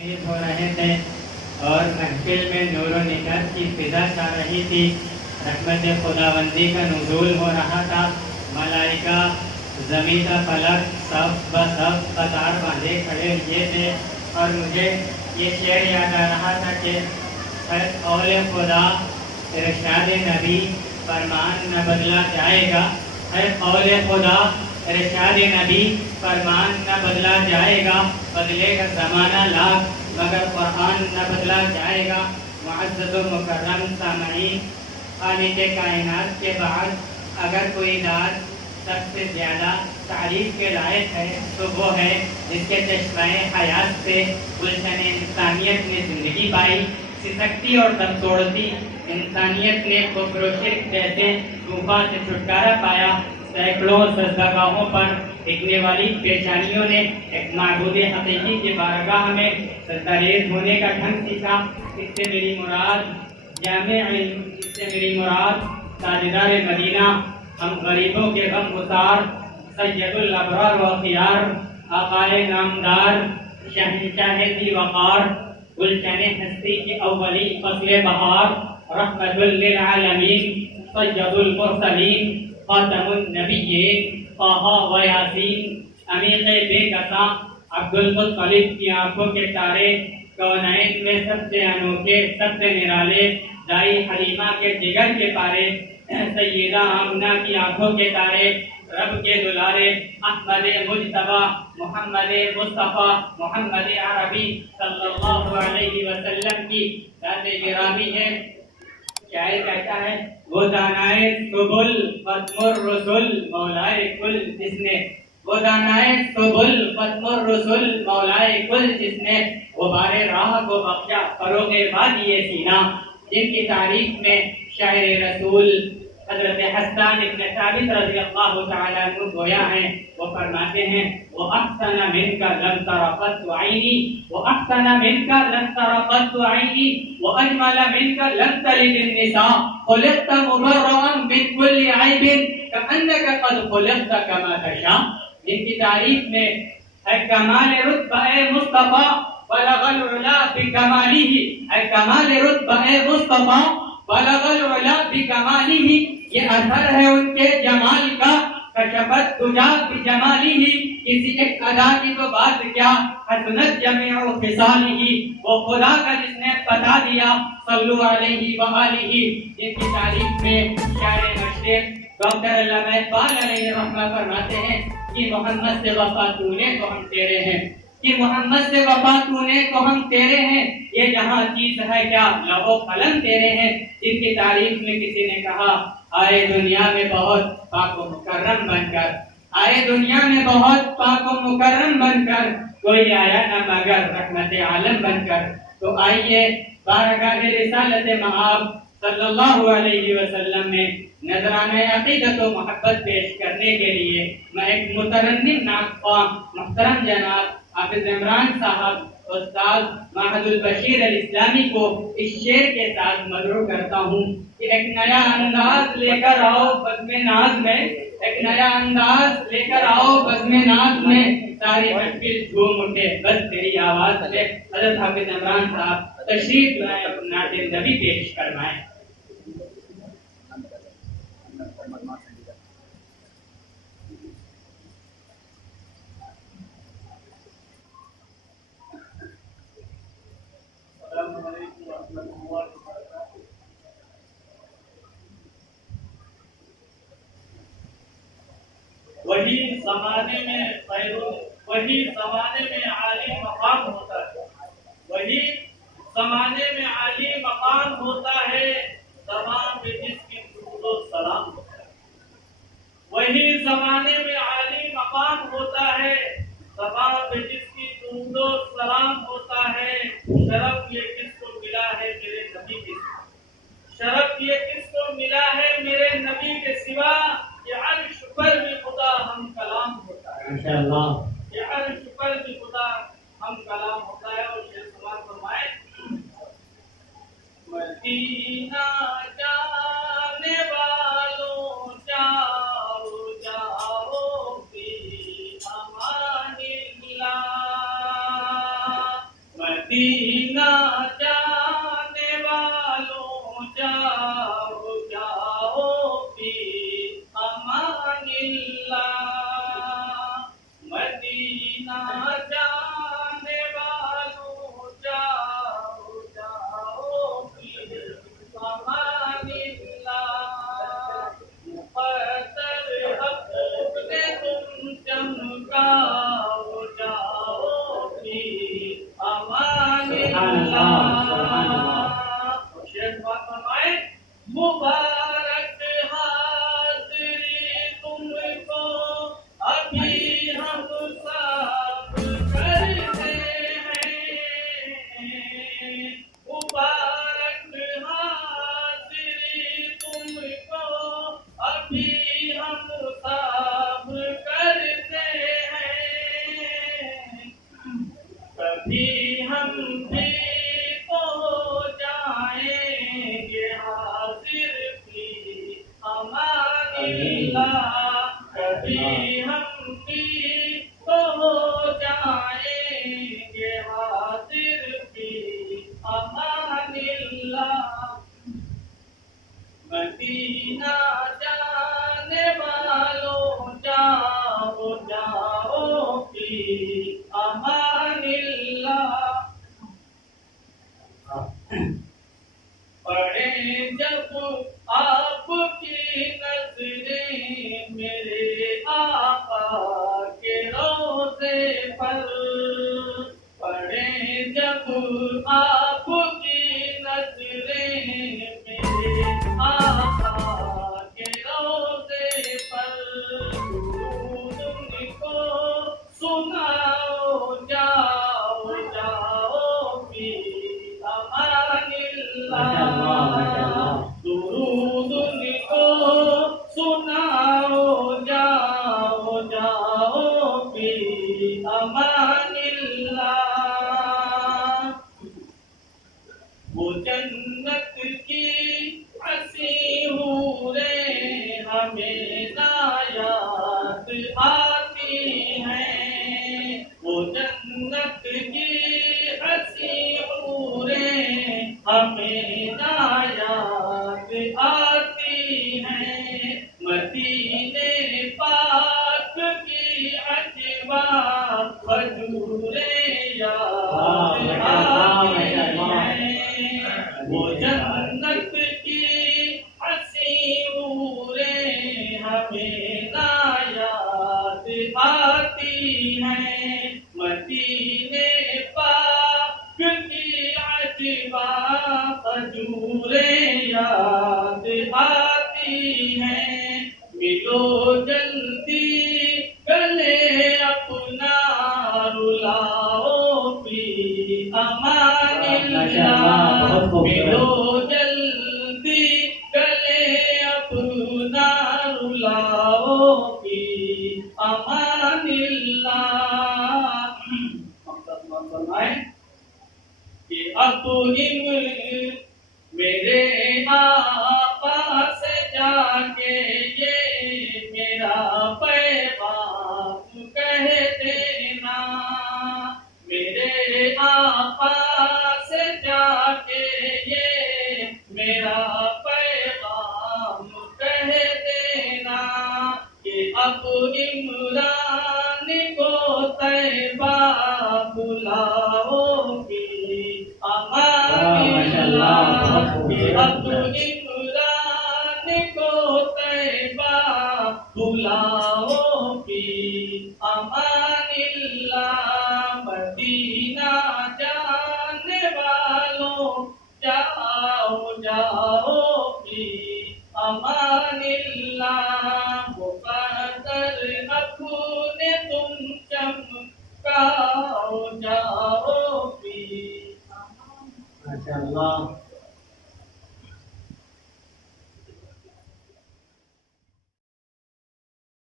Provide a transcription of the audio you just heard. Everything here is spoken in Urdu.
تفسیر ہو رہے تھے اور محفل میں نور و نکات کی فضا چھا رہی تھی، رحمت خداوندی کا نزول ہو رہا تھا، ملائکہ زمین کا فلک سب بسب قطار باندھے کھڑے ہوئے تھے، اور مجھے یہ شعر یاد آ رہا تھا کہ قول خدا ارشاد نبی فرمان نہ بدلا جائے گا، ہے قول خدا ارشاد نبی فرمان نہ بدلا جائے گا، بدلے گا زمانہ لاکھ مگر قرآن نہ بدلا جائے گا۔ معزز و مکرم سامعین، خالق کائنات کے بعد اگر کوئی ذات سب سے زیادہ تعریف کے لائق ہے تو وہ ہے جس کے چشمہ حیات سے گلشن انسانیت نے زندگی پائی، سسکتی اور دم توڑتی انسانیت نے کفر و شرک جیسے طوفان سے چھٹکارا پایا، سینکڑوں سجدہگاہوں پر ٹکنے والی پیشانیوں نے ایک معبود حقیقی کی بارگاہ میں سجدہ ہونے کا ڈھنگ سیکھا۔ اس سے میری مراد جامع علم، اس سے میری مراد تاجدار مدینہ، ہم غریبوں کے غم گسار، سید الابرار و خیار، آقائے نامدار، شہنشاہ ذی وقار، گلشن ہستی کی اولی فصل بہار، رحمت للعالمین، سید المرسلین، خاتم النبیین، طٰہٰ و یاسین، عمیق بے کساں عبد المطلب کی آنکھوں کے تارے، کونین میں سب سے انوکھے سب سے نرالے، دائی حلیمہ کے جگر کے پارے، سیدہ آمنہ کی آنکھوں کے تارے، رب کے دلارے، احمد مجتبیٰ محمد مصطفیٰ محمد عربی صلی اللہ علیہ وسلم کی ذات گرامی ہے۔ شاعر کہتا ہے وہ دانائے سبل ختم الرسل مولائے کل جس نے، وہ دانائے سبل ختم الرسل مولائے کل جس نے، غبار راہ کو بخشا فروغ وادی سینا، جن کی تعریف میں شاعر رسول حضرت حسان ابن ثابت رضی اللہ تعالیٰ عنہ گویا ہیں، وہ فرماتے ہیں وَأَحْسَنَ مِنْكَ لَمْ تَرَ قَطُّ عَيْنِي وَأَحْسَنَ مِنْكَ لَمْ تَرَ قَطُّ عَيْنِي وَأَجْمَلَ مِنْكَ لَمْ تَلِدِ النِّسَاءُ خُلِقْتَ مُبَرَّأً مِنْ كُلِّ عَيْبٍ كَأَنَّكَ قَدْ خُلِقْتَ كَمَا تَشَاءُ، جن کی تعریف میں ہے کمال رتبہ مصطفیٰ بلغ العلا بکمالہ، ہے کمال رتبہ مصطفیٰ بلغ العلا بکمالہ، یہ اثر ہے ان کے جمال کا، کشفت تجا بجمالہ، کسی ایک ادا کی تو بات کیا، حسنت جمیع خصالہ، وہ خدا کا جس نے بتا دیا، صلو علیہ وآلہ، جن کی تعریف میں شاعر مشرق ڈاکٹر علامہ اقبال علیہ رحمہ فرماتے ہیں کہ محمد سے وفا تو نے تو ہم تیرے ہیں، کہ محمد سے وفا تو نے تو ہم تیرے ہیں، یہ جہاں چیز ہے کیا لوح و قلم تیرے ہیں، جن کی تعریف میں کسی نے کہا آئے دنیا میں بہت پاک و مکرم بن کر، آئے دنیا میں بہت پاک و مکرم بن کر، کوئی آیا نہ مگر رحمت عالم بن کر، تو آئیے بارگاہ رسالت مآب صلی اللہ علیہ وسلم میں نذرانہ عقیدت و محبت پیش کرنے کے لیے میں ایک مترنم ناخواں محترم جناب حافظ عمران صاحب استاد معہد البشیر الاسلامی کو اس شعر کے ساتھ مدعو کرتا ہوں کہ ایک نیا انداز لے کر آؤ بزم ناز میں، ایک نیا انداز لے کر آؤ بزم ناز میں، ساری محفل جھوم اٹھے بس تیری آواز سے۔ حضرت حافظ عمران صاحب تشریف لائیں، اپنا نعت نبی پیش فرمائیں۔ وہی زمانے میں عالی مقام ہوتا ہے، وہی زمانے میں عالی مقام ہوتا ہے، زبان پہ جس کی درود و سلام ہوتا ہے، وہی زمانے میں عالی مقام ہوتا ہے، زبان پہ جس کی درود و سلام ہوتا ہے، شرف یہ کس کو ملا ہے میرے نبی کے سوا، شرف یہ کس کو ملا ہے میرے نبی کے سوا، یہ عرش پر بھی خدا ہم کلام ہوتا ہے، ماشاءاللہ، یہ عرش پر بھی خدا مدینہ جانے والوں جاؤ جاؤ فی امان اللہ، مدینہ جانے والوں جاؤ جاؤ فی امان اللہ، مقدر حقوق نے تم چمکاؤ جاؤ فی امان اللہ۔ شیخ بات فرمائے مبارک حاضری تم کو ابھی ہم سب کرتے ہیں، مبارک حاضری تم کو ابھی ہم سب کرتے ہیں، کبھی ہم بھی تو جائیں گے حاضر فی امان اللہ، کبھی ہم بھی تو جائیں گے حاضر فی امان اللہ، مدینہ جانے والوں جاؤ جاؤ فی امان اللہ، پڑھیں جب آپ کی نظریں میرے آقا کے روضے پر، پڑھیں جب آپ کی نظریں میرے آقا کے روضے پر، درود ان کو سناؤ جاؤ جاؤ فی امان اللہ، درود ان کو سناؤ جاؤ جاؤ فی امان اللہ، وہ جنت کی ہنسی حوریں ہمیں نایاد آتی ہیں، وہ جنت کی ہنسی حوریں ہمیں نایاد آتی ہیں، مدینے پاک کی اجوا کھجوریں یاد آتی ہیں، وہ جنت کی ہنسی حوریں ہمیں نایاد آتی ہیں، مدینے پاک کی اجوا کھجوریں یاد آتی ہیں، ملو جلدی گلے اپنا رلاؤ فی امان اللہ، ملو جلدی گلے اپنا رلاؤ فی امان اللہ، فرمائیں کہ اب میرے آقا سے جا کے یہ میرا پیغام کہہ دینا، میرے آقا سے جا کے یہ میرا پیغام کہہ دینا، کہ اب عمران کو طیبہ بلاؤ فی امان اللہ، کہ اب عمران کو طیبہ بلاؤ فی امان اللہ، مدینہ جانے والوں جاؤ جاؤ فی امان اللہ، مقدر اپنے تم چمکاؤ جاؤ فی امان اللہ۔